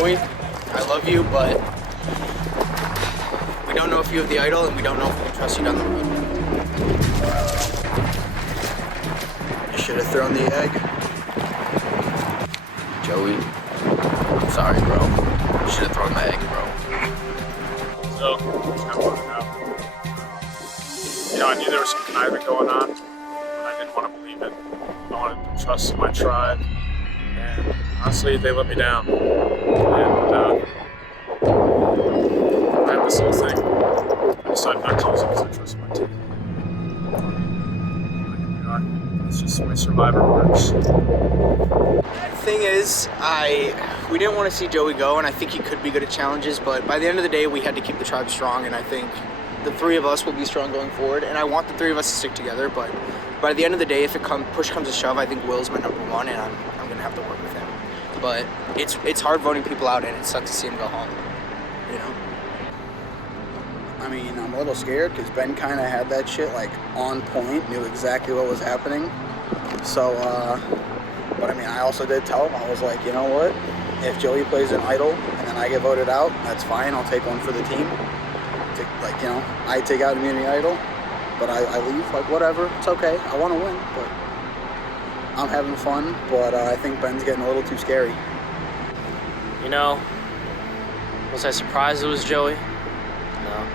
Joey, I love you, but we don't know if you have the idol, and we don't know if we can trust you down the road. You should have thrown the egg. Joey, I'm sorry, bro. You should have thrown the egg, bro. So, I wanted to know. I knew there was some conniving going on, but I didn't want to believe it. I wanted to trust my tribe, and honestly, they let me down. And I had this whole thing. I decided not to use it because I trust my team. It's just the way Survivor works. The thing is, we didn't want to see Joey go, and I think he could be good at challenges, but by the end of the day, we had to keep the tribe strong, and I think the three of us will be strong going forward, and I want the three of us to stick together, but by the end of the day, if push comes to shove, I think Will's my number one, and I'm going to have to work with him. But it's hard voting people out, and it sucks to see him go home, you know? I mean, I'm a little scared because Ben kind of had that shit like on point, knew exactly what was happening. So, but I mean, I also did tell him, I was like, you know what? If Joey plays an idol and then I get voted out, that's fine. I'll take one for the team. I take out Immunity Idol, but I leave, like, whatever. It's okay. I want to win, but I'm having fun. But I think Ben's getting a little too scary. You know, was I surprised it was Joey? No.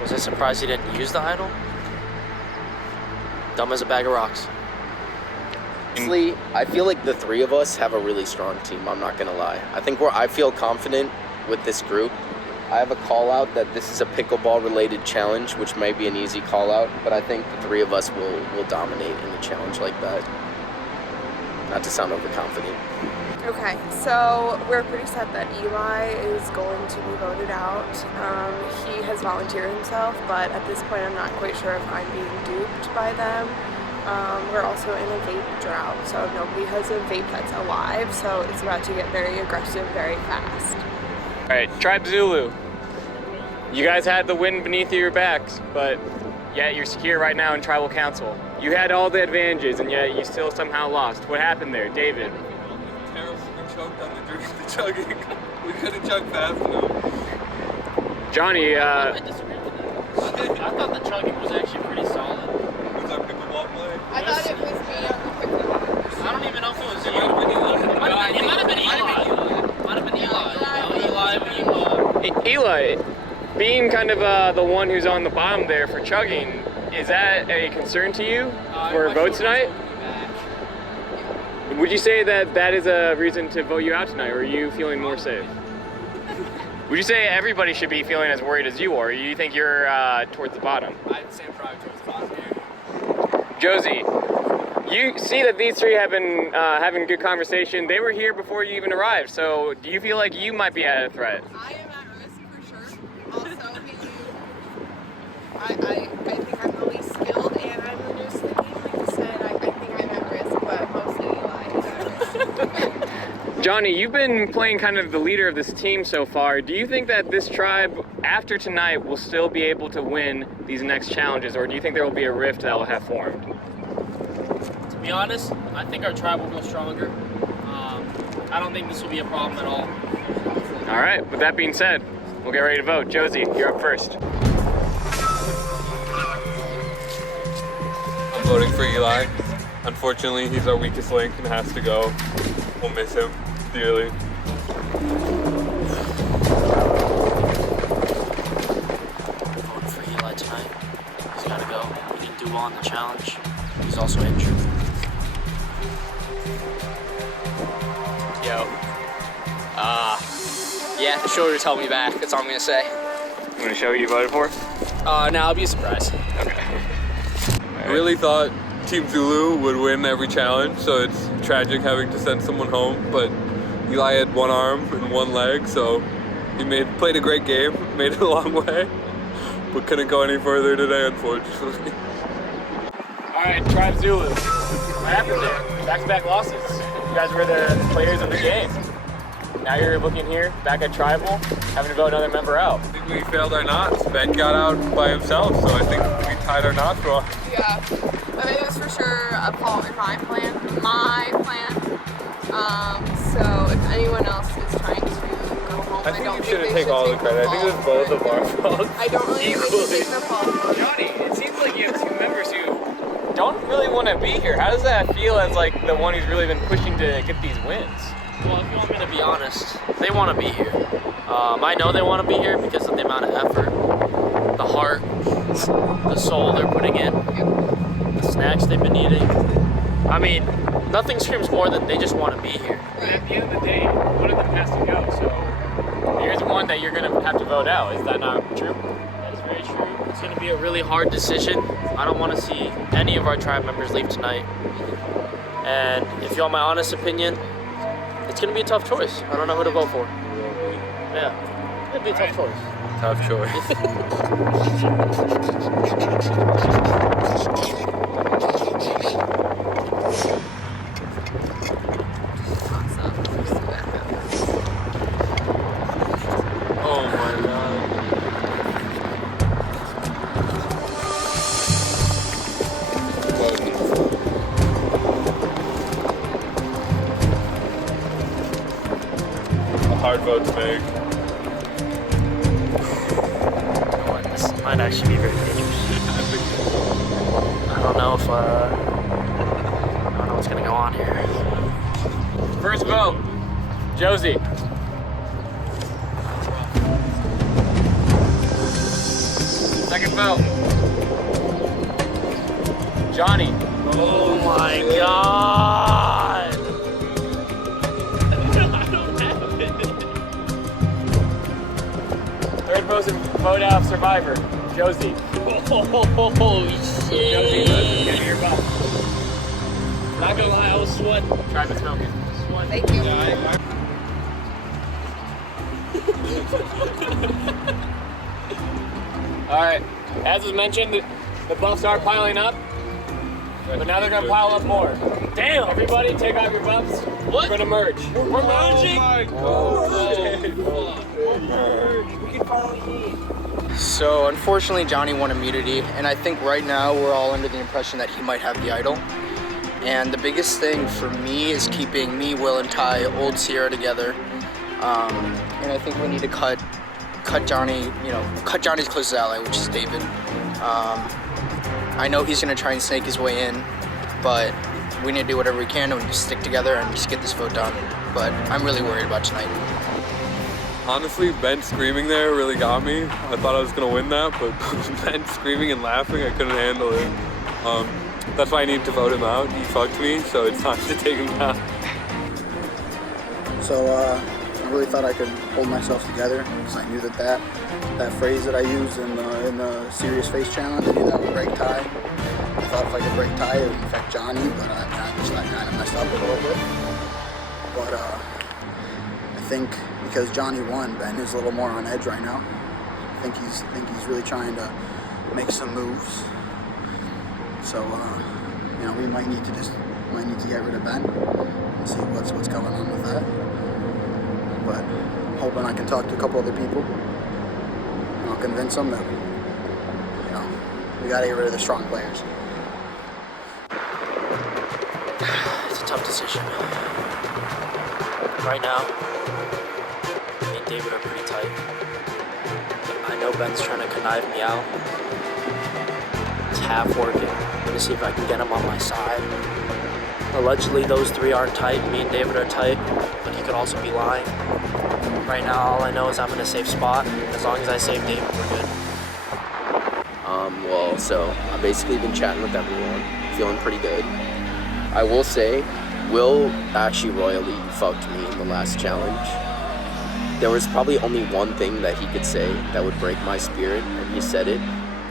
Was I surprised he didn't use the idol? Dumb as a bag of rocks. Honestly, I feel like the three of us have a really strong team, I'm not gonna lie. I feel confident with this group. I have a call out that this is a pickleball related challenge, which might be an easy call out, but I think the three of us will dominate in a challenge like that. Not to sound overconfident. Okay, so we're pretty set that Eli is going to be voted out. He has volunteered himself, but at this point I'm not quite sure if I'm being duped by them. We're also in a vape drought, so nobody has a vape that's alive, so it's about to get very aggressive very fast. All right, Tribe Zulu, you guys had the wind beneath your backs, but yet you're secure right now in Tribal Council. You had all the advantages, and yet you still somehow lost. What happened there, David? Terrible. We choked on the chugging. We couldn't chug fast enough. Johnny, I disagree with that. I thought the chugging was actually pretty solid. Was our pickleball play? I thought it was me on the pickleball. I don't even know if it was you. It might have been It might have been Eli. Might have been Eli. Eli, being kind of the one who's on the bottom there for chugging, is that a concern to you for a vote tonight? Would you say that that is a reason to vote you out tonight, or are you feeling more safe? Would you say everybody should be feeling as worried as you are, or you think you're towards the bottom? I'd say probably towards the bottom here. Josie, you see that these three have been having a good conversation. They were here before you even arrived, so do you feel like you might be at a threat? I am at risk for sure. Also, I think I'm the least skilled and I'm the newest to the game. Like you said, I think I'm at risk, but mostly Eli is at risk. Johnny, you've been playing kind of the leader of this team so far. Do you think that this tribe, after tonight, will still be able to win these next challenges, or do you think there will be a rift that will have formed? To be honest, I think our tribe will go stronger. I don't think this will be a problem at all. All right, with that being said, we'll get ready to vote. Josie, you're up first. I'm voting for Eli. Unfortunately, he's our weakest link and has to go. We'll miss him dearly. Voting for Eli tonight. He's got to go. He didn't do well on the challenge. He's also injured. Yo. Yeah, the shoulders held me back. That's all I'm gonna say. You want to show who you voted for? No, I'll be a surprise. Okay. I really thought Team Zulu would win every challenge, so it's tragic having to send someone home, but Eli had one arm and one leg, so he played a great game, made it a long way, but couldn't go any further today, unfortunately. All right, Tribe Zulu. What happened there? Back-to-back losses. You guys were the players of the game. Now you're looking here, back at Tribal, having to vote another member out. I think we failed our knots. Ben got out by himself, so I think we tied our knots wrong. Yeah, I mean, it was for sure a fault in my plan. So if anyone else is trying to I think don't you think shouldn't they take should all the take credit. I think it's both of our faults. I don't really think they should take the fall. Johnny, it seems like you have two members who don't really want to be here. How does that feel as like the one who's really been pushing to get these wins? Well, if you want me to be honest, they want to be here. I know they want to be here because of the amount of effort, the heart, the soul they're putting in, the snacks they've been eating. I mean, nothing screams more than they just want to be here. But at the end of the day, one of them has to go. So here's one that you're gonna have to vote out. Is that not true? That is very true. It's going to be a really hard decision. I don't want to see any of our tribe members leave tonight. And if you want my honest opinion, it's going to be a tough choice. I don't know who to vote for. Yeah, it'll be a tough choice. Tough choice. Oh my god. A hard vote to make. You know what, this might actually be very dangerous. I don't know if, I don't know what's going to go on here. First vote, Josie. Second vote, Johnny. Oh my god! Third vote out of Survivor, Josie. Oh shit! Josie, let's get your vote. Not gonna lie, I was sweating. Try the smoking. Thank you. All right, as was mentioned, the buffs are piling up, but now they're gonna pile up more. Damn! Everybody take out your buffs. What? We're gonna merge. We're merging? So unfortunately, Johnny won immunity, and I think right now we're all under the impression that he might have the idol. And the biggest thing for me is keeping me, Will, and Ty, Old Sierra together. And I think we need to cut Johnny, cut Johnny's closest ally, which is David. I know he's gonna try and snake his way in, but we need to do whatever we can and just stick together and just get this vote done. But I'm really worried about tonight. Honestly, Ben screaming there really got me. I thought I was gonna win that, but Ben screaming and laughing, I couldn't handle it. That's why I need to vote him out. He fucked me, so it's time to take him down. So I really thought I could hold myself together because I knew that phrase that I used in the serious face challenge, I knew that would break Ty. I thought if I could break Ty, it would affect Johnny, but I kind of messed up a little bit. But I think because Johnny won, Ben is a little more on edge right now. I think he's really trying to make some moves. So we might need to get rid of Ben and see what's going on with that. But I'm hoping I can talk to a couple other people and I'll convince them that we got to get rid of the strong players. It's a tough decision. Right now, me and David are pretty tight. I know Ben's trying to connive me out. It's half working. I'm gonna see if I can get him on my side. Allegedly, those three aren't tight. Me and David are tight, but he could also be lying. Right now, all I know is I'm in a safe spot. As long as I save David, we're good. So I've basically been chatting with everyone, feeling pretty good. I will say, Will actually royally fucked me in the last challenge. There was probably only one thing that he could say that would break my spirit, and he said it.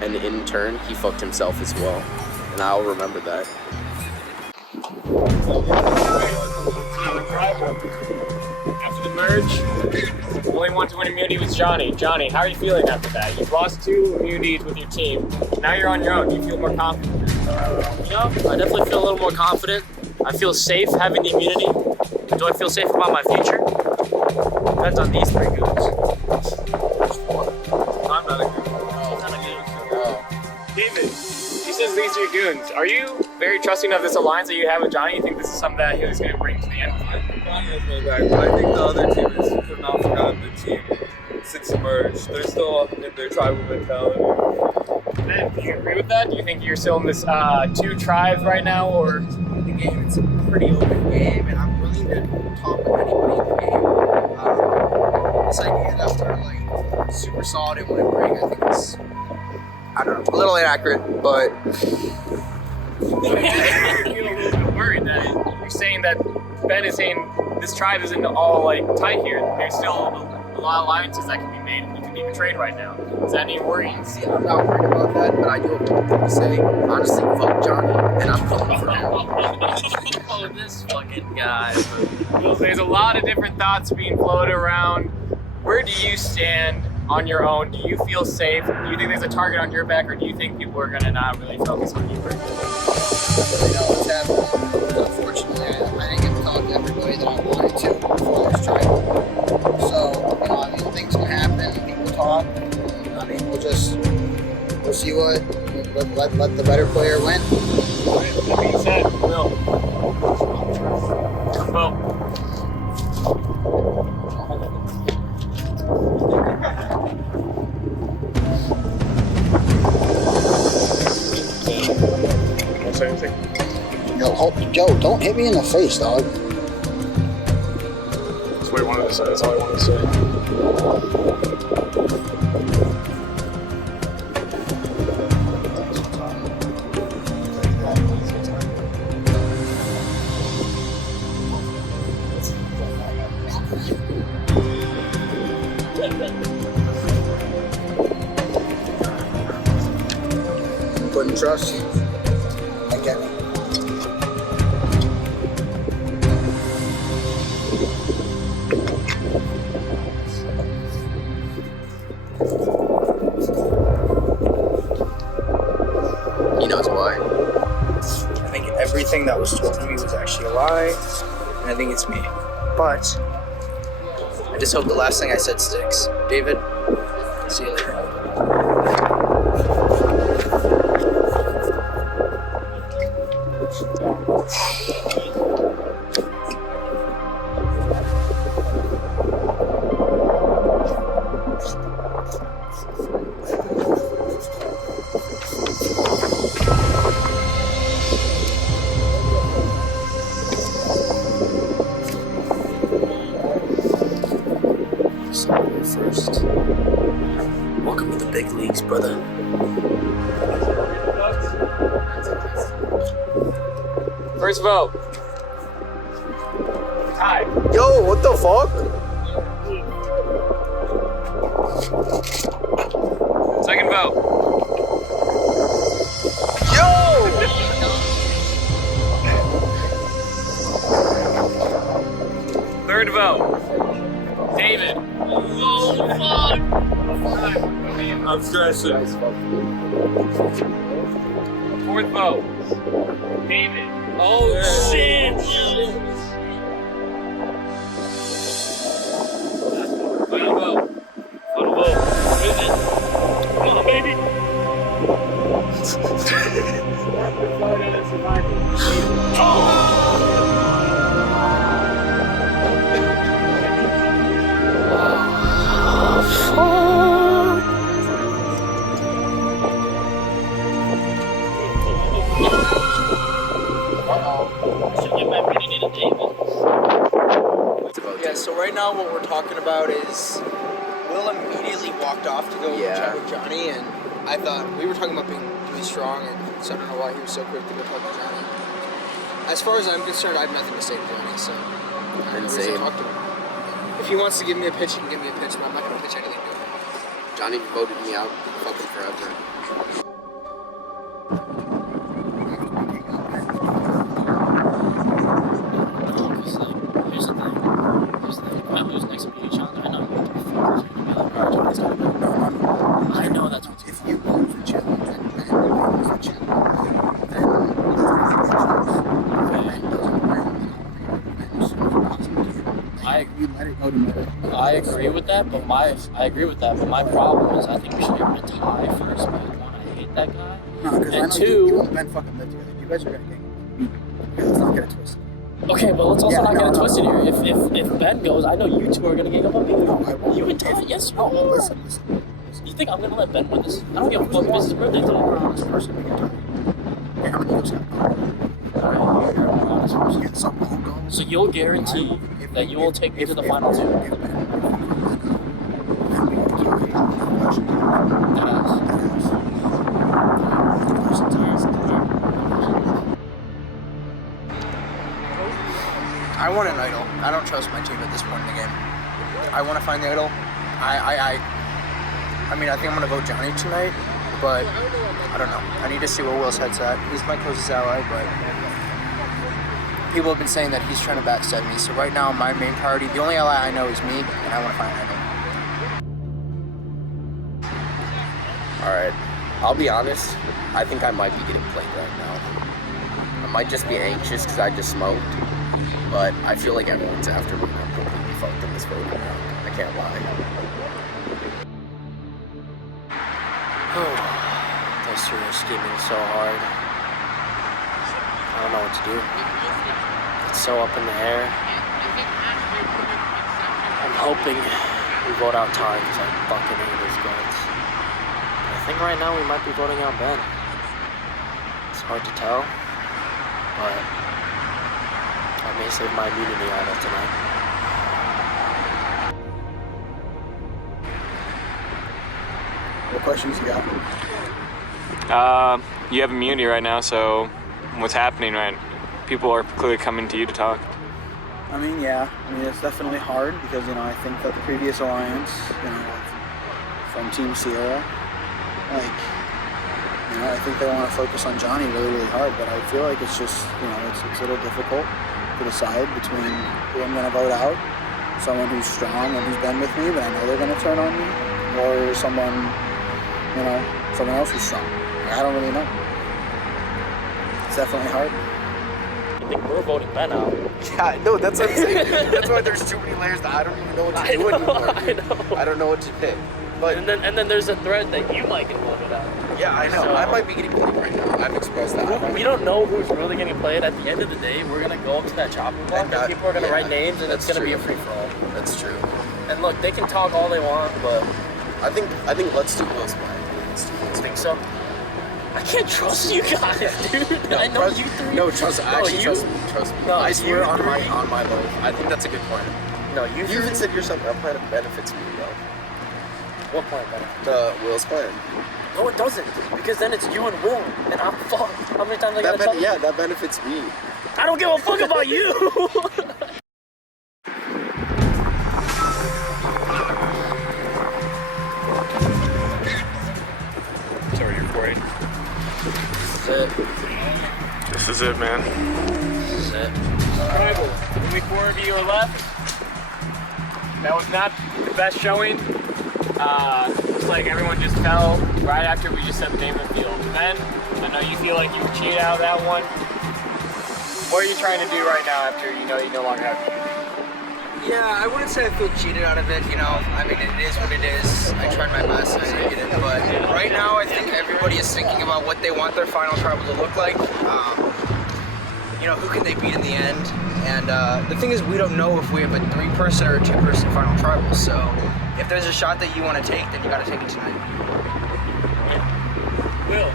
And in turn, he fucked himself as well. And I'll remember that. After the merge, only one to win immunity was Johnny. Johnny, how are you feeling after that? You've lost 2 immunities with your team. Now you're on your own. Do you feel more confident? I definitely feel a little more confident. I feel safe having the immunity. Do I feel safe about my future? Depends on these 3 goons. I'm not a good David, he says these are your goons. Are you very trusting of this alliance that you have with Johnny? You think this is something that he was going to bring to the end? I think the other team has not forgotten the team submerged. They're still in their tribal mentality. Ben, do you agree with that? Do you think you're still in this two tribes right now, or? The game, it's a pretty open game, and I'm willing to talk with anybody in the game. This idea that we're like super solid and wouldn't break, I think it's, I don't know, a little inaccurate, but I feel a little bit worried that you're saying that Ben is saying this tribe isn't all like tight here. There's still a lot of alliances that can be made and you can be betrayed right now. Is that any worrying? see, I'm not worried about that, but I do have one thing to say. Honestly, fuck Johnny, and I'm going for him. Oh, this fucking guy. Well, there's a lot of different thoughts being floated around. Where do you stand on your own? Do you feel safe? Do you think there's a target on your back, or do you think people are gonna not really focus on you? I really know what's happening. Unfortunately, I didn't get to talk to everybody that I wanted to before I was trying. So, you know, I mean, things can happen, people talk. I mean, we'll see what, let the better player win. That being said, Will. Well, Don't say anything. Joe, don't hit me in the face, dog. That's what I wanted to say. That's all I wanted to say. Couldn't trust. I get it. He knows why. I think everything that was told to me was actually a lie, and I think it's me. But I just hope the last thing I said sticks. David, see you later. First. Welcome to the big leagues, brother. first vote. Tie. Yo, what the fuck? Second vote. Third vote. David. Oh, fuck. I'm stressing. Fourth vote. David. Oh, shit. Final vote. Final vote. Is it? Come on, baby. Yeah, so right now what we're talking about is Will immediately walked off to go chat with Johnny, and I thought we were talking about being really strong, and so I don't know why he was so quick to go talk to Johnny. As far as I'm concerned, I have nothing to say to Johnny, so I have no reason to talk to him. If he wants to give me a pitch, he can give me a pitch, but I'm not going to pitch anything to him. Johnny voted me out fucking forever. I lose next to each other, I know what the fuck is gonna be like, alright, Johnny's gotta go. I know that's what's If you lose the challenge, then Ben loses the challenge. Then doesn't win. Ben as soon as possible. You let it go to middle. I agree with that, but my problem is I think we should give him a tie first, but one, I hate that guy. No, because I And know two- you and Ben fucking live together. You guys are gonna get beat. Okay, let's not get it twisted. Okay, but let's also Yeah, not get it no. twisted here. If Ben goes, I know you two are gonna gang up on me. No, I won't. You and Todd, yes or no? Listen. You think I'm gonna let Ben win this? I don't give a fuck if it's his birthday today. You're an honest person. We can talk. Okay, how many goals have you got? Alright, you're a more honest person. Get some more goals. So you'll guarantee that you will take me to the final two? If Ben, then we go to tie. No question. Deadass. I want an idol. I don't trust my team at this point in the game. I want to find the idol. I mean, I think I'm gonna vote Johnny tonight, but I don't know. I need to see where Will's head's at. He's my closest ally, but people have been saying that he's trying to backstab me. So right now, my main priority, the only ally I know is me, and I want to find an idol. All right, I'll be honest. I think I might be getting played right now. I might just be anxious because I just smoked, but I feel like everyone's after me. I'm completely fucked in this voting round. I can't lie. Those two are scheming so hard. I don't know what to do. It's so up in the air. I'm hoping we vote out Ty because I fucking hate his guts. I think right now we might be voting out Ben. It's hard to tell, but I may save my immunity idol tonight. What questions you got? You have immunity right now, so what's happening, right? People are clearly coming to you to talk. I mean, yeah. I mean, it's definitely hard because, I think that the previous alliance, from Team Sierra, I think they want to focus on Johnny really, really hard, but I feel like it's just, it's a little difficult to decide between who I'm going to vote out, someone who's strong and who's been with me, but I know they're going to turn on me, or someone else who's strong. I don't really know. It's definitely hard. I think we're voting Ben out. Yeah, no, that's what I'm saying. That's why there's too many layers that I don't even know what to do anymore. I know. I don't know what to pick. But And then there's a threat that you might get voted out. yeah, I know. So- I might be getting played right now. I've expressed that. We don't know who's really getting played. At the end of the day, we're gonna go up to that chopping block And and people are gonna yeah, write names and it's that's gonna be a true. free for all. That's true. And look, they can talk all they want, but I think let's do Will's plan. Let's do Will's I think so. I can't trust you guys, dude. I know you three. No, trust. Actually, you- trust me. Trust me. No, I you swear on three. my life. I think that's a good plan. No, You even said yourself that plan benefits me, bro. What plan, Ben? The Will's plan. No, it doesn't. Because then it's you and Will, and I'm fucked. How many times I gotta tell you? Yeah, that benefits me. I don't give a fuck about you. So are you recording? This is it. This is it, man. This is it. Tribal, only 4 of you are left. That was not the best showing. Looks like everyone just fell right after we just said the name of the field. Ben, I know you feel like you cheated out of that one. What are you trying to do right now after you know you no longer have immunity? Yeah, I wouldn't say I feel cheated out of it, I mean, it is what it is. I tried my best and I didn't get it, but right now I think everybody is thinking about what they want their final tribal to look like. Who can they beat in the end? And the thing is, we don't know if we have a 3-person or a 2-person final tribal, so if there's a shot that you want to take, then you got to take it tonight. Will,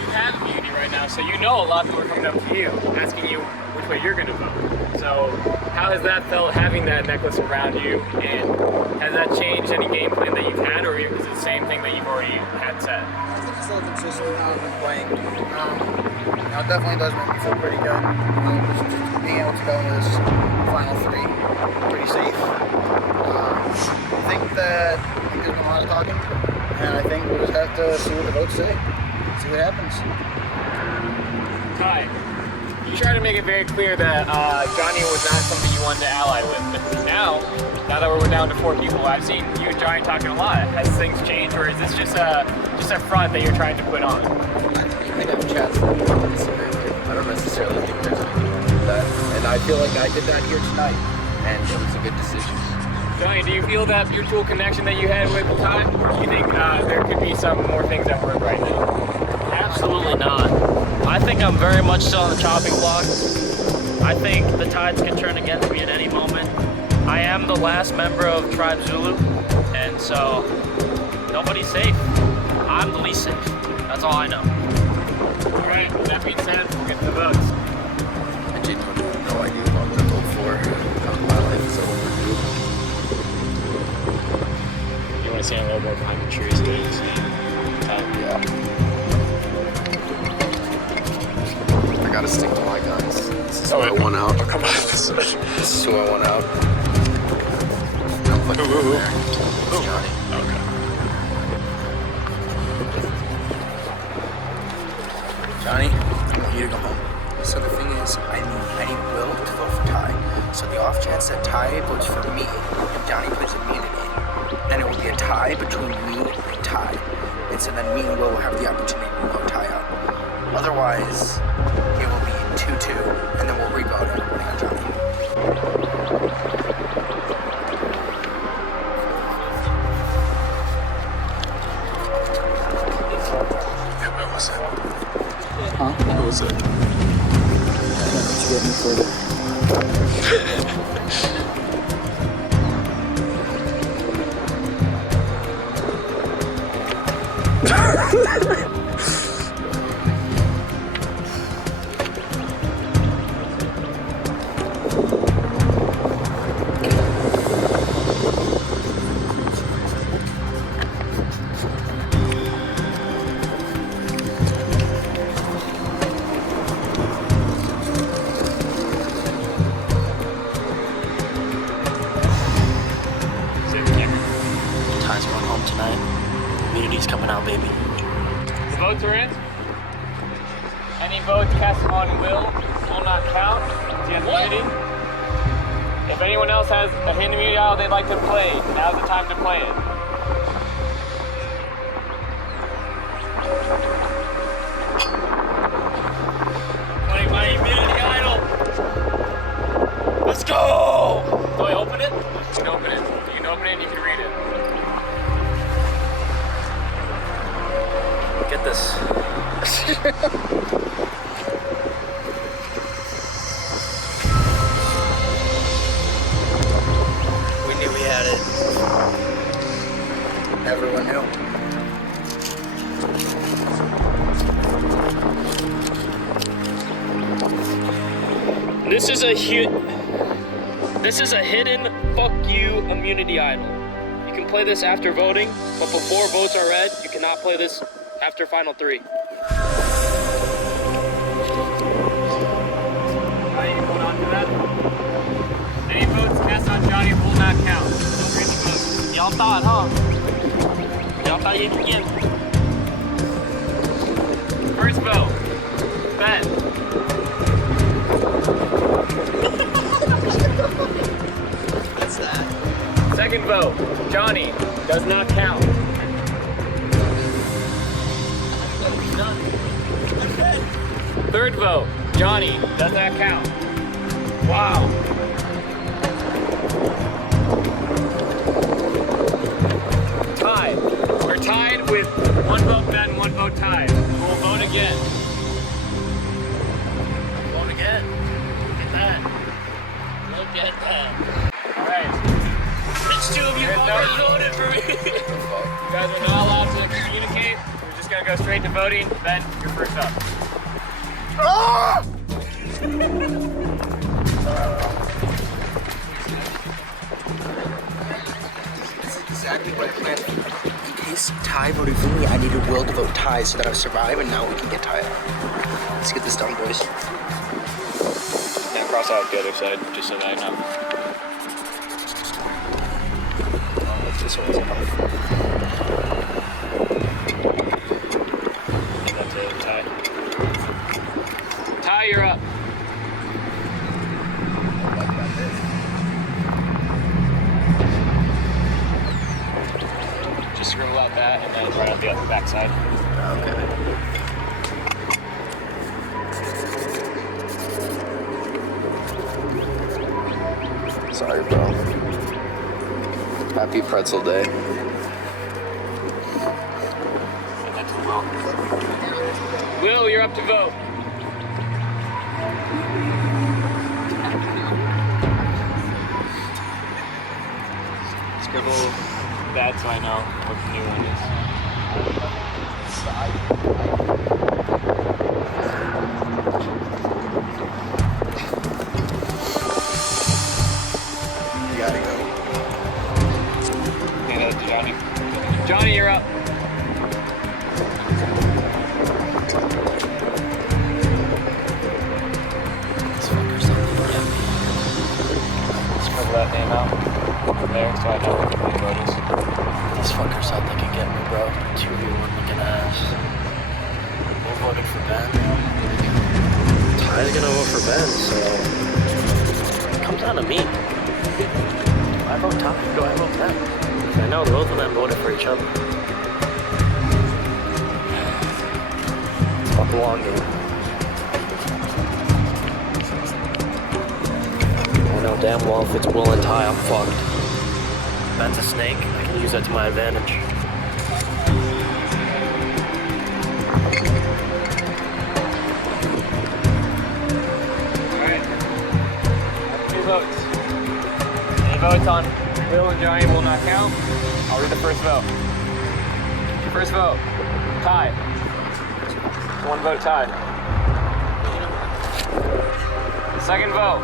you have immunity right now, so you know a lot of people are coming up to you, asking you which way you're going to vote. So how has that felt having that necklace around you, and has that changed any game plan that you've had, or is it the same thing that you've already had set? It's still consistent how I've been playing. It definitely does make me feel pretty good. Just being able to go into this final 3 pretty safe. I think there's been a lot of talking, and I think we'll just have to see what the votes say. See what happens. Hi. You try to make it very clear that Johnny was not something you wanted to ally with, but now that we're down to 4 people, I've seen you and Johnny talking a lot. Has things changed, or is this just a front that you're trying to put on? I think I've chats that I don't disagree with. I don't necessarily think there's anything wrong with that. And I feel like I did that here tonight, and it was a good decision. Johnny, do you feel that mutual connection that you had with Ty? Or do you think there could be some more things at work right now? Absolutely not. I think I'm very much still on the chopping block. I think the tides can turn against me at any moment. I am the last member of Tribe Zulu, and so nobody's safe. I'm the least safe. That's all I know. All right, with that being said, we'll get to the votes. I genuinely have no idea what I'm gonna vote for. My life is over, dude. You want to stand a little more behind the trees, dude? Yeah. I gotta stick to my guns. This is who I want out. Come on. This is who I want out. I'm putting him in there. It's Johnny. Okay. Johnny, I want you to go home. So the thing is, I need Will to vote for Ty. So the off chance that Ty votes for me and Johnny plays immunity, then it will be a tie between me and Ty. And so then me and Will have the opportunity to vote Ty out. Otherwise, it will be 2-2, and then we'll re-vote everybody on Johnny. What was it? Huh? What was it? Let's get me further. Ty's going home tonight. Immunity's coming out, baby. The votes are in. Any votes cast on will not count. He has immunity. If anyone else has a hand immunity idol they'd like to play, now's the time to play it. Playing my immunity idol. Let's go! Do I open it? You can open it. You can open it and you can read it. Get this. We knew we had it. Everyone knew. This is a hidden fuck you immunity idol. You can play this after voting, but before votes are read, you cannot play this after final three. Any votes cast on Johnny will not count. Don't read the votes. Y'all thought, huh? Y'all thought you could get First vote, Ben. What's that? Second vote, Johnny. Does not count. Third vote, Johnny. Does not count. Wow. Tied. We're tied with one vote Ben, one vote tied. We'll vote again. vote again. Look at that. Look at that. All right. Which two of you already voted for me? You guys are not allowed to communicate. We're just gonna go straight to voting. Ben, you're first up. This is exactly what I planned. In case Ty voted for me, I needed Will to vote Ty so that I would survive, and now we can get Ty out. Let's get this done, boys. Now cross out the other side, just so that I know. Oh, this one's off. That's it, Ty. Ty, you're up. Just scribble out that and then right out the other back side. Okay. Sorry, bro. Happy pretzel day. And that's Will. Will, you're up to vote. Scribble that so I know what the new one is. You gotta go. Hand that to Johnny. Johnny, you're up. Scribble that name out there so I know what the new vote is. These fuckers thought they could get me, bro. 2v1 looking ass. Who voted for Ben? Ty's gonna vote for Ben, so it comes down to me. Do I vote Ty? Do I vote Ben? I know both of them voted for each other. It's about the long game. I know damn well if it's Will and Ty, I'm fucked. Ben's a snake. I can use that to my advantage. Alright. 2 votes. Any votes on Will and Johnny will not count. I'll read the first vote. First vote, tie. 1 vote tie. Second vote,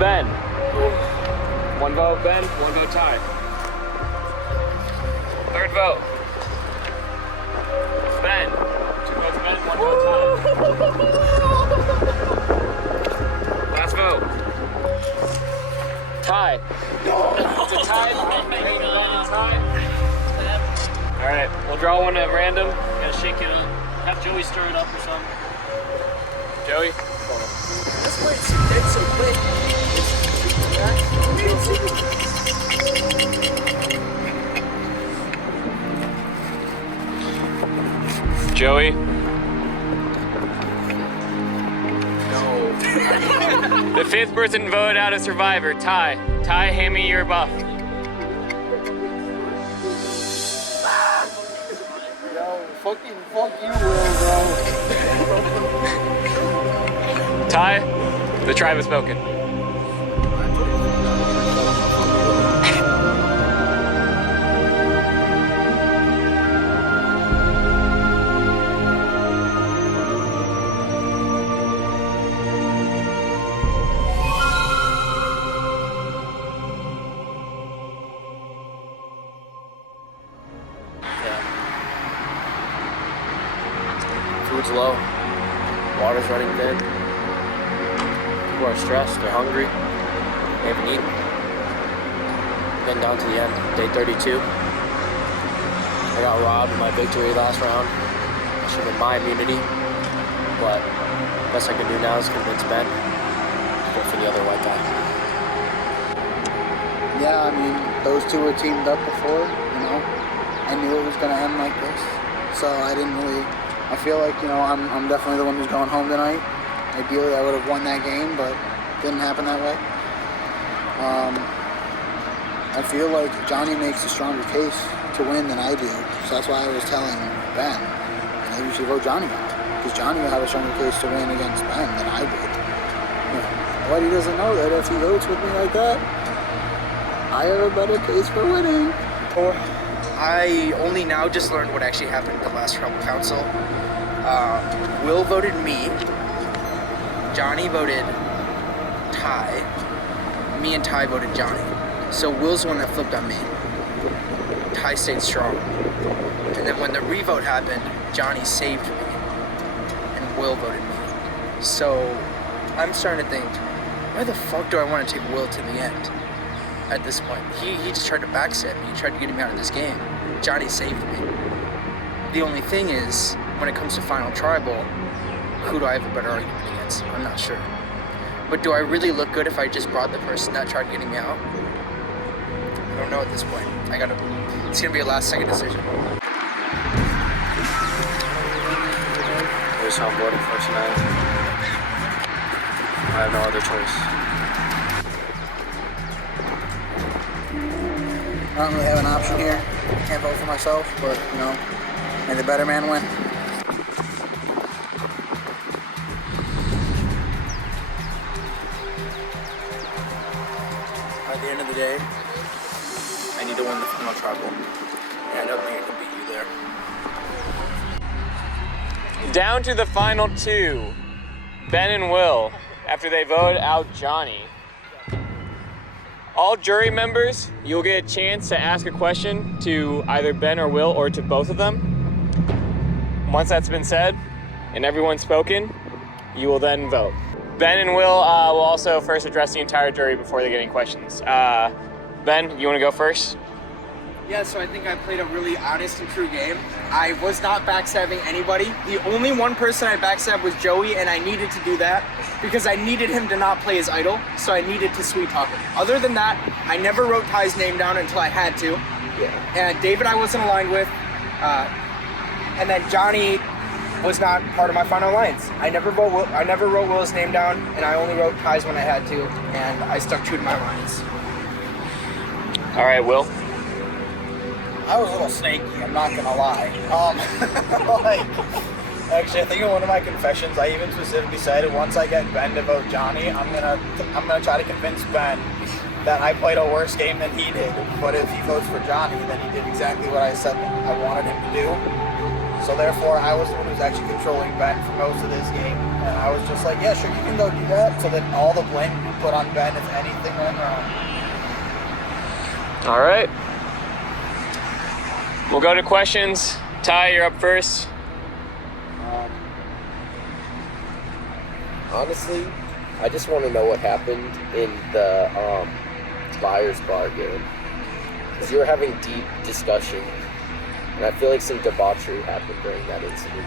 Ben. 1 vote Ben, 1 vote tie. Third vote, Ben. 2 votes Ben, 1 vote tie. Last vote, tie. It's a tie. Tie. All right, we'll draw one at random. Gotta shake it up. Have Joey stir it up or something. Joey. That's why it's dead so quick. Joey. No. The 5th person voted out a survivor, Ty. Ty, hand me your buff. Yo, fuck you, Will, bro. Ty, the tribe has spoken. Food's low. Water's running thin. People are stressed. They're hungry. They haven't eaten. Getting down to the end. Day 32. I got robbed in my victory last round. That should have been my immunity. But the best I can do now is convince Ben to go for the other white guy. Yeah, I mean, those two were teamed up before, you know. I knew it was going to end like this. So I didn't really, I feel like, you know, I'm definitely the one who's going home tonight. Ideally, I would have won that game, but it didn't happen that way. I feel like Johnny makes a stronger case to win than I do. So that's why I was telling Ben, maybe you should vote Johnny out. Because Johnny will have a stronger case to win against Ben than I did. You know, but he doesn't know that if he votes with me like that, I have a better case for winning. I only now just learned what actually happened at the last tribal council. Will voted me. Johnny voted Ty. Me and Ty voted Johnny. So Will's the one that flipped on me. Ty stayed strong. And then when the revote happened, Johnny saved me. And Will voted me. So I'm starting to think, why the fuck do I want to take Will to the end? At this point, he just tried to backstab me. He tried to get me out of this game. Johnny saved me. The only thing is, when it comes to final tribal, who do I have a better argument against? I'm not sure. But do I really look good if I just brought the person that tried getting me out? I don't know at this point. It's gonna be a last second decision. Here's how I'm voting for tonight. I have no other choice. I don't really have an option here. Can't vote for myself, but, you know, may the better man win. At the end of the day, to win the final tribal. And I don't think I can beat you there. Down to the final two, Ben and Will, after they vote out Johnny. All jury members, you'll get a chance to ask a question to either Ben or Will or to both of them. Once that's been said and everyone's spoken, you will then vote. Ben and Will will also first address the entire jury before they get any questions. Ben, you want to go first? Yeah, so I think I played a really honest and true game. I was not backstabbing anybody. The only one person I backstabbed was Joey, and I needed to do that because I needed him to not play his idol, so I needed to sweet talk him. Other than that, I never wrote Ty's name down until I had to. Yeah. And David I wasn't aligned with, and then Johnny was not part of my final alliance. I never wrote Will's name down, and I only wrote Ty's when I had to, and I stuck true to my alliance. All right, Will. I was a little snaky, I'm not gonna lie. Actually, I think in one of my confessions, I even specifically said once I get Ben to vote Johnny, I'm gonna try to convince Ben that I played a worse game than he did. But if he votes for Johnny, then he did exactly what I said I wanted him to do. So therefore, I was the one who was actually controlling Ben for most of this game, and I was just like, yeah, sure, you can go do that. So that all the blame would be put on Ben if anything went wrong. All right. We'll go to questions. Ty, you're up first. Honestly, I just want to know what happened in the Buyers Bar game. Because you were having deep discussion, and I feel like some debauchery happened during that incident.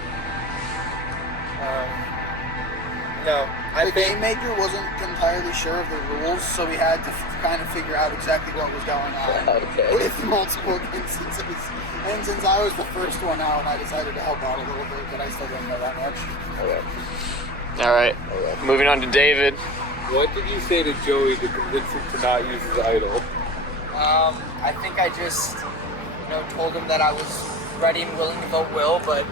No, The game maker wasn't entirely sure of the rules, so we had to kind of figure out exactly what was going on Okay. with multiple instances. And since I was the first one out, I decided to help out a little bit, but I still didn't know that much. Okay. All right. Moving on to David. What did you say to Joey to convince him to not use his idol? I think I just, told him that I was ready and willing to vote Will, but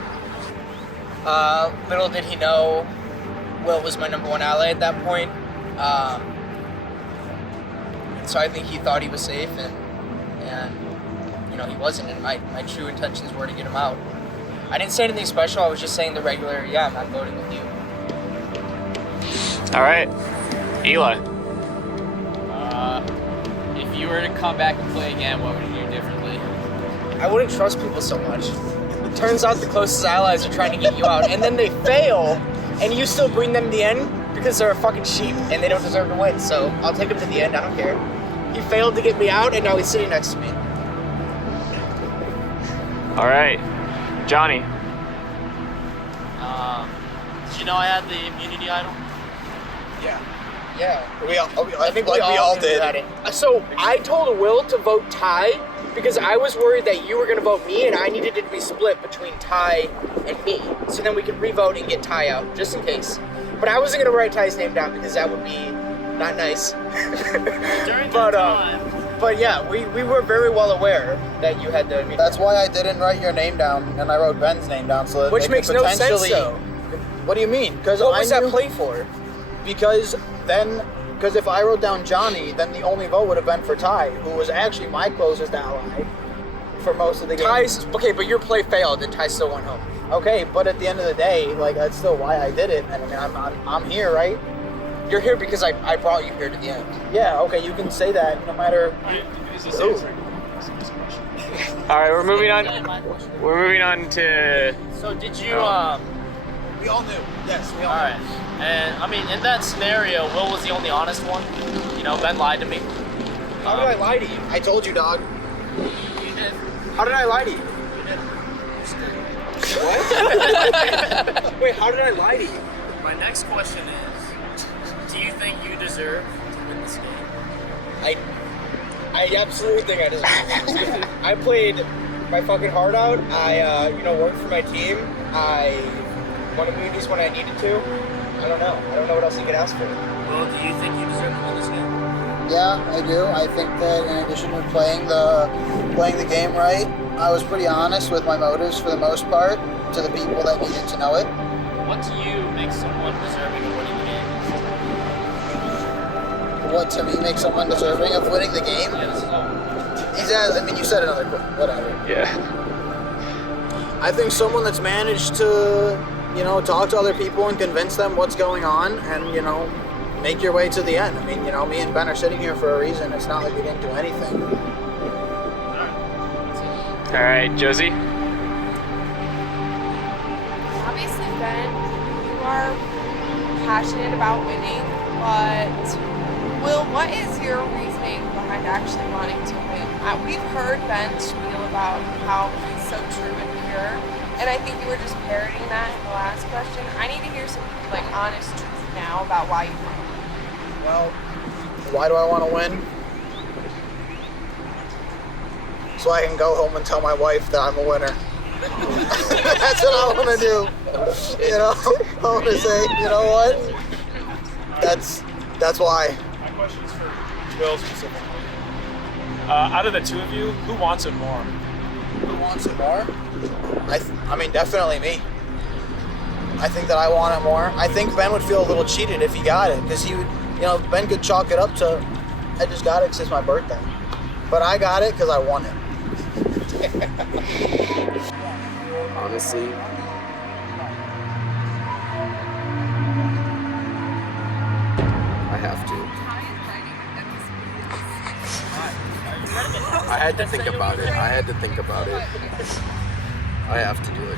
little did he know Will was my number one ally at that point. So I think he thought he was safe, and he wasn't, and my true intentions were to get him out. I didn't say anything special, I was just saying the regular, I'm not voting with you. All right. Eli. If you were to come back and play again, what would you do differently? I wouldn't trust people so much. It turns out the closest allies are trying to get you out, and then they fail, and you still bring them to the end because they're a fucking sheep and they don't deserve to win. So I'll take him to the end. I don't care. He failed to get me out, and now he's sitting next to me. All right. Johnny. Did you know I had the immunity idol? Yeah. I think we all did. So I told Will to vote Ty because I was worried that you were going to vote me, and I needed it to be split between Ty and me. So then we could re-vote and get Ty out, just in case. But I wasn't going to write Ty's name down because that would be not nice. But yeah, we were very well aware that you had the immunity. That's why I didn't write your name down, and I wrote Ben's name down, so that Which they could makes no sense, potentially- though. What do you mean? Because What was that play for? Because if I wrote down Johnny, then the only vote would have been for Ty, who was actually my closest ally for most of the game. Okay, but your play failed, and Ty still went home. Okay, but at the end of the day, that's still why I did it. And I mean, I'm here, right? You're here because I brought you here to the end. Yeah. Okay, you can say that no matter. All right, we're moving on. We're moving on to. So did you, We all knew. Yes, we all Alright. And, I mean, in that scenario, Will was the only honest one. Ben lied to me. How did I lie to you? I told you, dog. You did. How did I lie to you? You did. What? Wait, how did I lie to you? My next question is, do you think you deserve to win this game? I absolutely think I deserve it. I played my fucking heart out. I, worked for my team. I won immunities when I needed to. I don't know what else you could ask for. Well, do you think you deserve to win this game? Yeah, I do. I think that in addition to playing the game right, I was pretty honest with my motives for the most part to the people that needed to know it. What to you makes someone deserving of winning the game? What to me makes someone deserving of winning the game? Yeah, this is all. I mean, you said another whatever. Yeah. I think someone that's managed to, talk to other people and convince them what's going on and, make your way to the end. I mean, me and Ben are sitting here for a reason. It's not like we didn't do anything. All right, Josie. Obviously, Ben, you are passionate about winning, but Will, what is your reasoning behind actually wanting to win? We've heard Ben spiel about how he's so true and pure, and I think you were just parroting that in the last question. I need to hear some honest truth now about why you won. Well, why do I want to win? So I can go home and tell my wife that I'm a winner. That's what I want to do. I want to say, you know what? That's why. My question is for Will specifically. Out of the two of you, who wants it more? Who wants it more? I mean, definitely me. I think that I want it more. I think Ben would feel a little cheated if he got it, because he would, Ben could chalk it up to, I just got it because it's my birthday. But I got it because I won it. Honestly, I have to. I had to think about it. I have to do it.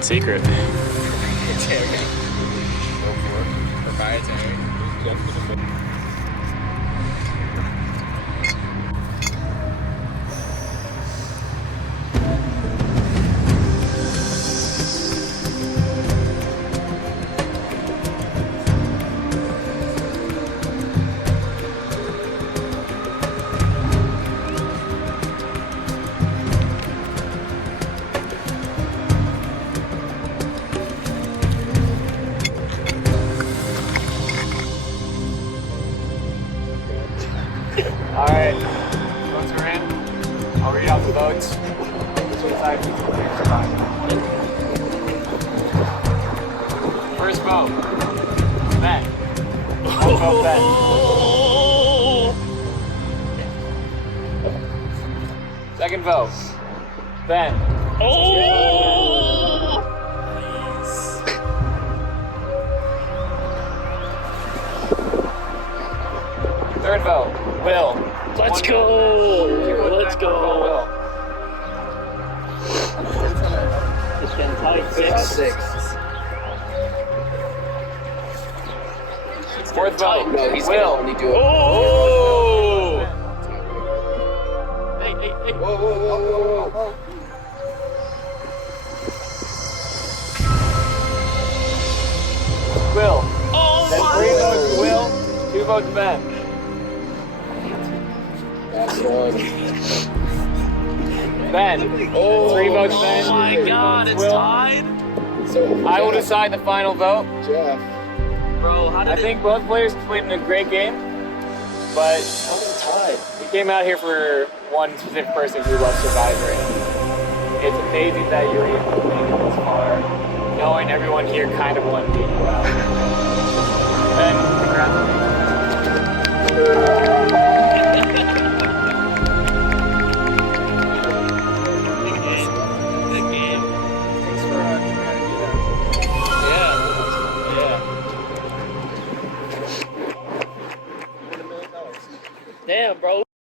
Secret. All right, votes are in. I'll read out the votes. First vote, Ben. One vote, Ben. Second vote, Ben. Third vote, Will. Let's go! Let's go! It's getting tight. 6. Fourth vote, No, he's Will. gonna only do it. Oh! Hey. Whoa. Will. Oh Then 3 votes to Will, 2 votes Ben. That's one. Ben. 3 votes Ben. Oh my 2 god, votes it's Will. tied? I will decide the final vote. Jeff. Bro, how did I think both players played in a great game, but Tied. we came out here for one specific person who loves Survivor. It's amazing that you're able to make it this far, knowing everyone here kind of wanted to beat you out. Ben, Good game. Thanks for coming out and do that. Yeah. Damn, bro.